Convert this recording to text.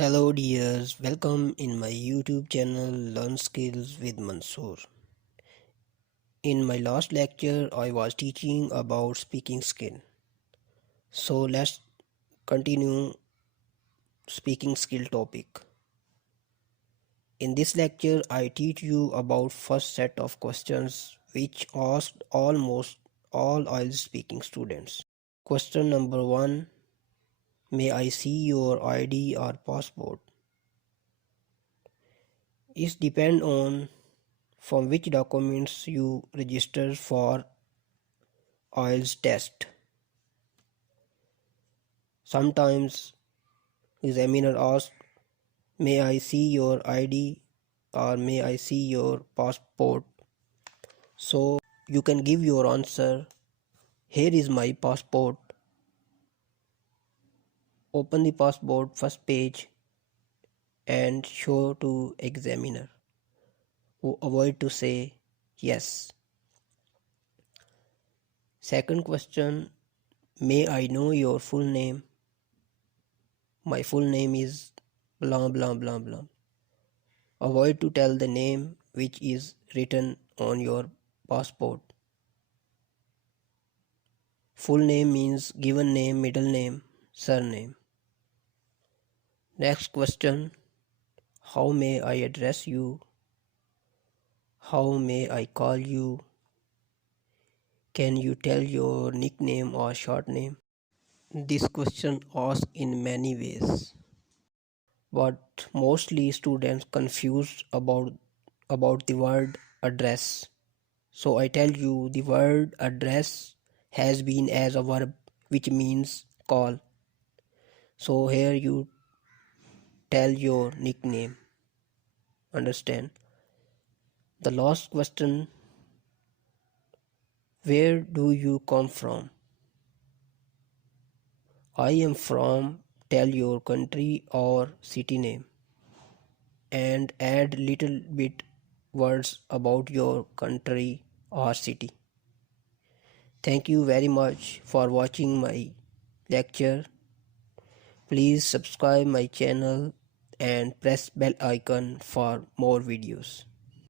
Hello dears, welcome in my YouTube channel Learn Skills with Mansoor. In my last lecture I was teaching about speaking skill. So let's continue speaking skill topic. In this lecture I teach you about first set of questions which asked almost all IELTS speaking students. Question number 1. May I see your ID or passport? It depends on from which documents you register for IELTS test. Sometimes examiner asks, may I see your ID or may I see your passport? So you can give your answer, here is my passport. Open the passport first page and show to examiner. Avoid to say yes. Second question, may I know your full name? My full name is blah blah blah blah. Avoid to tell the name which is written on your passport. Full name means given name, middle name, surname. Next question, how may I address you? How may I call you? Can you tell your nickname or short name? This question asked in many ways, but mostly students confused about the word address. So I tell you the word address has been as a verb which means call. So here you tell your nickname. Understand? The last question, where do you come from? I am from, tell your country or city name and add little bit words about your country or city. Thank you very much for watching my lecture. Please subscribe my channel and press bell icon for more videos.